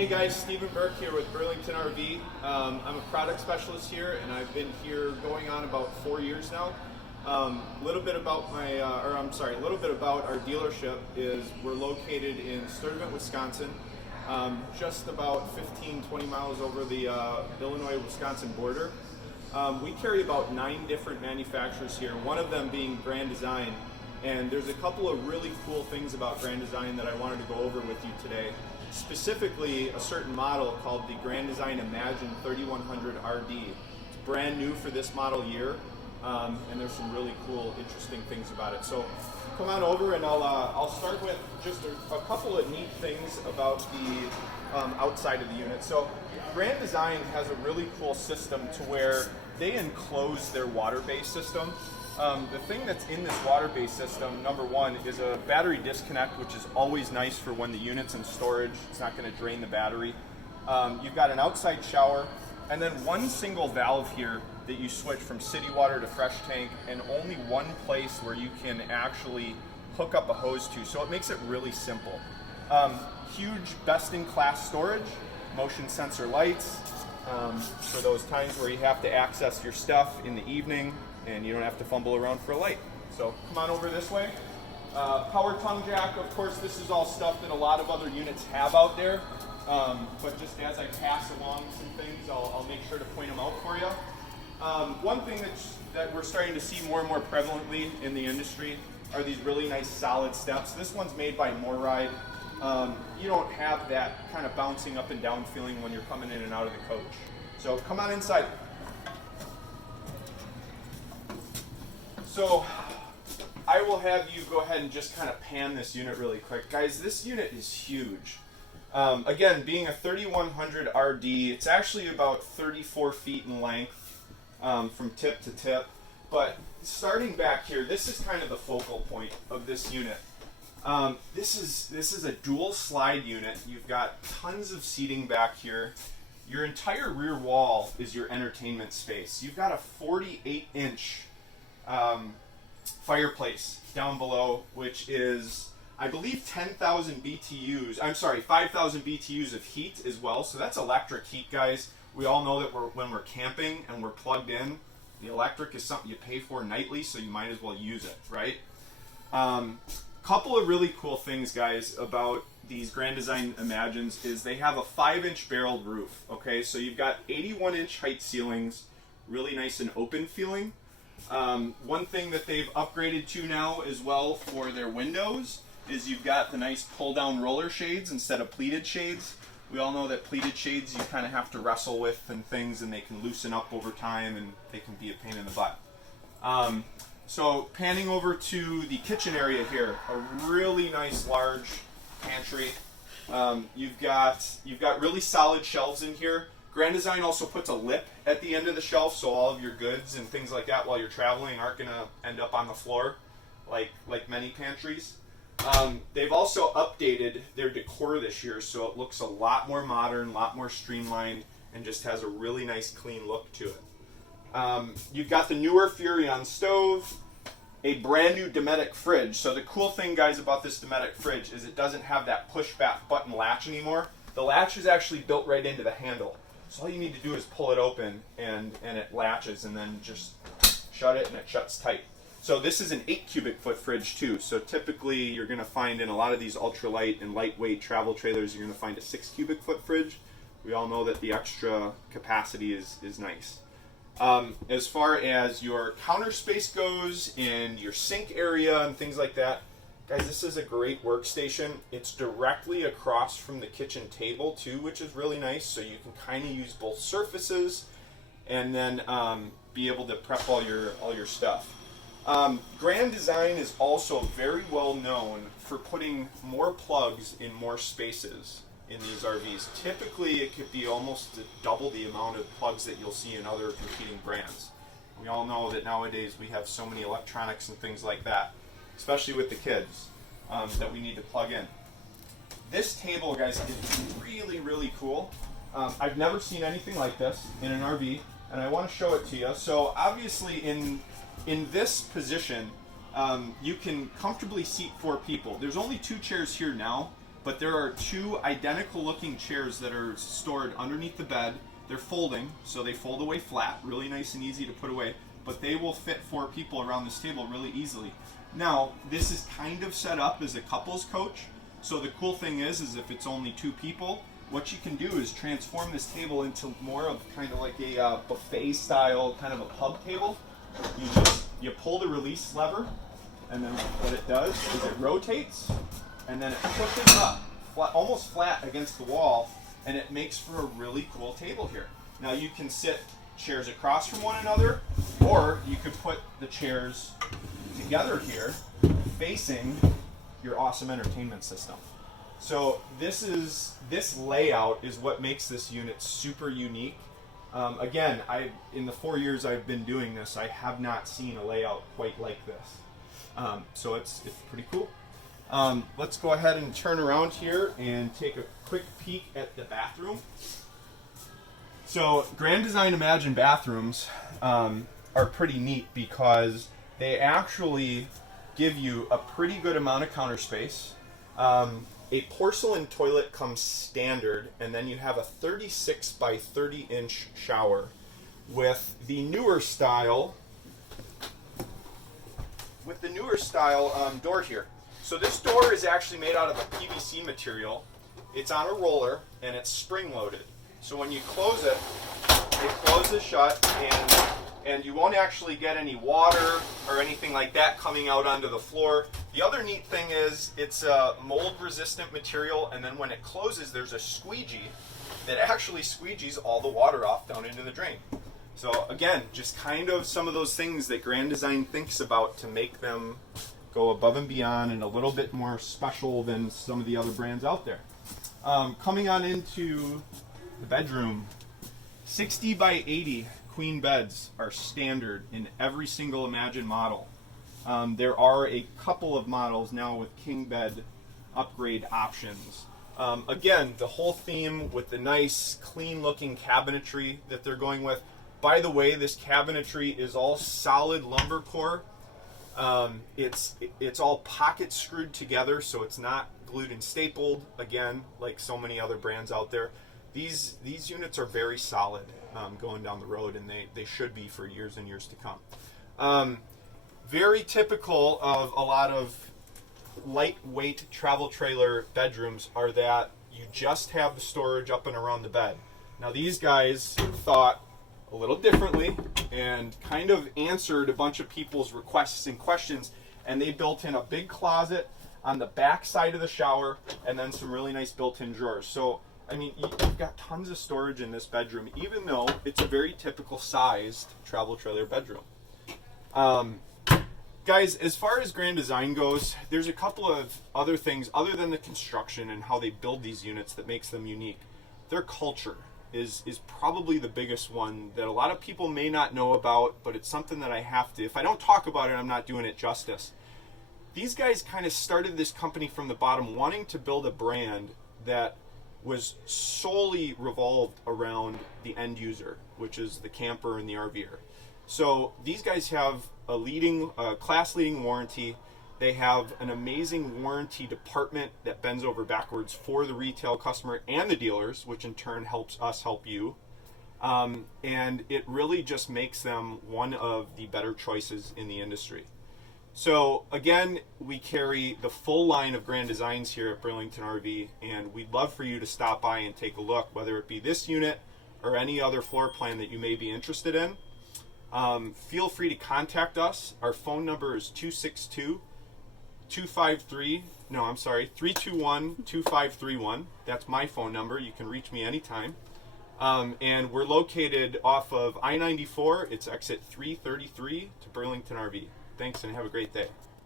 Hey guys, Stephen Burke here with Burlington RV. I'm a product specialist here, and I've been here going on about 4 years now. A little bit about a little bit about our dealership is we're located in Sturtevant, Wisconsin, just about 15-20 miles over the Illinois-Wisconsin border. We carry about 9 different manufacturers here, one of them being Grand Design. And there's a couple of really cool things about Grand Design that I wanted to go over with you today. Specifically, a certain model called the Grand Design Imagine 3100 RD. It's brand new for this model year, and there's some really cool, interesting things about it. So come on over, and I'll start with just a couple of neat things about the outside of the unit. So Grand Design has a really cool system to where they enclose their water-based system. The thing that's in this water-based system, number one, is a battery disconnect, which is always nice for when the unit's in storage. It's not going to drain the battery. You've got an outside shower, and then one single valve here that you switch from city water to fresh tank, and only one place where you can actually hook up a hose to. So it makes it really simple. Huge best-in-class storage, motion sensor lights for those times where you have to access your stuff in the evening and you don't have to fumble around for a light. So come on over this way. Power tongue jack, of course, this is all stuff that a lot of other units have out there. But just as I pass along some things, I'll make sure to point them out for you. One thing that we're starting to see more and more prevalently in the industry are these really nice solid steps. This one's made by Moride. You don't have that kind of bouncing up and down feeling when you're coming in and out of the coach. So come on inside. So I will have you go ahead and just kind of pan this unit really quick. Guys, this unit is huge. Again, being a 3100 RD, it's actually about 34 feet in length from tip to tip. But starting back here, this is kind of the focal point of this unit. This is a dual slide unit. You've got tons of seating back here. Your entire rear wall is your entertainment space. You've got a 48-inch fireplace down below, which is, I believe, 10,000 BTUs. I'm sorry, 5,000 BTUs of heat as well. So that's electric heat, guys. We all know that when we're camping and we're plugged in, the electric is something you pay for nightly, so you might as well use it, right? Couple of really cool things, guys, about these Grand Design Imagines is they have a 5-inch barreled roof. Okay, so you've got 81-inch height ceilings, really nice and open feeling. One thing that they've upgraded to now as well for their windows is you've got the nice pull-down roller shades instead of pleated shades. We all know that pleated shades you kind of have to wrestle with and things, and they can loosen up over time and they can be a pain in the butt. So panning over to the kitchen area here, a really nice large pantry. You've got really solid shelves in here. Grand Design also puts a lip at the end of the shelf, so all of your goods and things like that while you're traveling aren't going to end up on the floor like many pantries. They've also updated their decor this year, so it looks a lot more modern, a lot more streamlined, and just has a really nice clean look to it. You've got the newer Furrion stove, a brand new Dometic fridge. So the cool thing, guys, about this Dometic fridge is it doesn't have that push-back button latch anymore. The latch is actually built right into the handle. So all you need to do is pull it open and it latches, and then just shut it and it shuts tight. So this is an 8 cubic foot fridge too. So typically you're going to find in a lot of these ultralight and lightweight travel trailers, you're going to find a 6 cubic foot fridge. We all know that the extra capacity is nice. As far as your counter space goes and your sink area and things like that, guys, this is a great workstation. It's directly across from the kitchen table too, which is really nice. So you can kind of use both surfaces and then be able to prep all your stuff. Grand Design is also very well known for putting more plugs in more spaces in these RVs. Typically, it could be almost double the amount of plugs that you'll see in other competing brands. We all know that nowadays we have so many electronics and things like that, especially with the kids, that we need to plug in. This table, guys, is really, really cool. I've never seen anything like this in an RV, and I want to show it to you. So obviously in this position, you can comfortably seat 4 people. There's only 2 chairs here now, but there are two identical looking chairs that are stored underneath the bed. They're folding, so they fold away flat, really nice and easy to put away, but they will fit 4 people around this table really easily. Now, this is kind of set up as a couples coach, so the cool thing is if it's only 2 people, what you can do is transform this table into more of kind of like a buffet style, kind of a pub table. You pull the release lever, and then what it does is it rotates, and then it pushes up, almost flat against the wall, and it makes for a really cool table here. Now you can sit chairs across from one another, or you could put the chairs together here, facing your awesome entertainment system. So this layout is what makes this unit super unique. Again, in the 4 years I've been doing this, I have not seen a layout quite like this. So it's pretty cool. Let's go ahead and turn around here and take a quick peek at the bathroom. So Grand Design Imagine bathrooms are pretty neat because they actually give you a pretty good amount of counter space. A porcelain toilet comes standard, and then you have a 36 by 30 inch shower with the newer style door here. So this door is actually made out of a PVC material. It's on a roller and it's spring loaded. So when you close it, it closes shut, and you won't actually get any water or anything like that coming out onto the floor. The other neat thing is it's a mold resistant material, and then when it closes there's a squeegee that actually squeegees all the water off down into the drain. So again, just kind of some of those things that Grand Design thinks about to make them go above and beyond and a little bit more special than some of the other brands out there. Coming on into the bedroom, 60 by 80 queen beds are standard in every single Imagine model. There are a couple of models now with king bed upgrade options. Again, the whole theme with the nice, clean looking cabinetry that they're going with. By the way, this cabinetry is all solid lumber core. It's all pocket screwed together, so it's not glued and stapled, again, like so many other brands out there. These units are very solid going down the road, and they should be for years and years to come. Very typical of a lot of lightweight travel trailer bedrooms are that you just have the storage up and around the bed. Now these guys thought a little differently and kind of answered a bunch of people's requests and questions, and they built in a big closet on the back side of the shower and then some really nice built-in drawers. So I mean, you've got tons of storage in this bedroom, even though it's a very typical sized travel trailer bedroom. Guys, as far as Grand Design goes, there's a couple of other things other than the construction and how they build these units that makes them unique. Their culture is probably the biggest one that a lot of people may not know about, but it's something that I have to. If I don't talk about it, I'm not doing it justice. These guys kind of started this company from the bottom, wanting to build a brand that was solely revolved around the end user, which is the camper and the RVer. So these guys have a class-leading warranty. They have an amazing warranty department that bends over backwards for the retail customer and the dealers, which in turn helps us help you. And it really just makes them one of the better choices in the industry. So again, we carry the full line of Grand Designs here at Burlington RV, and we'd love for you to stop by and take a look, whether it be this unit or any other floor plan that you may be interested in. Feel free to contact us. Our phone number is 321-2531. That's my phone number. You can reach me anytime. And we're located off of I-94. It's exit 333 to Burlington RV. Thanks and have a great day.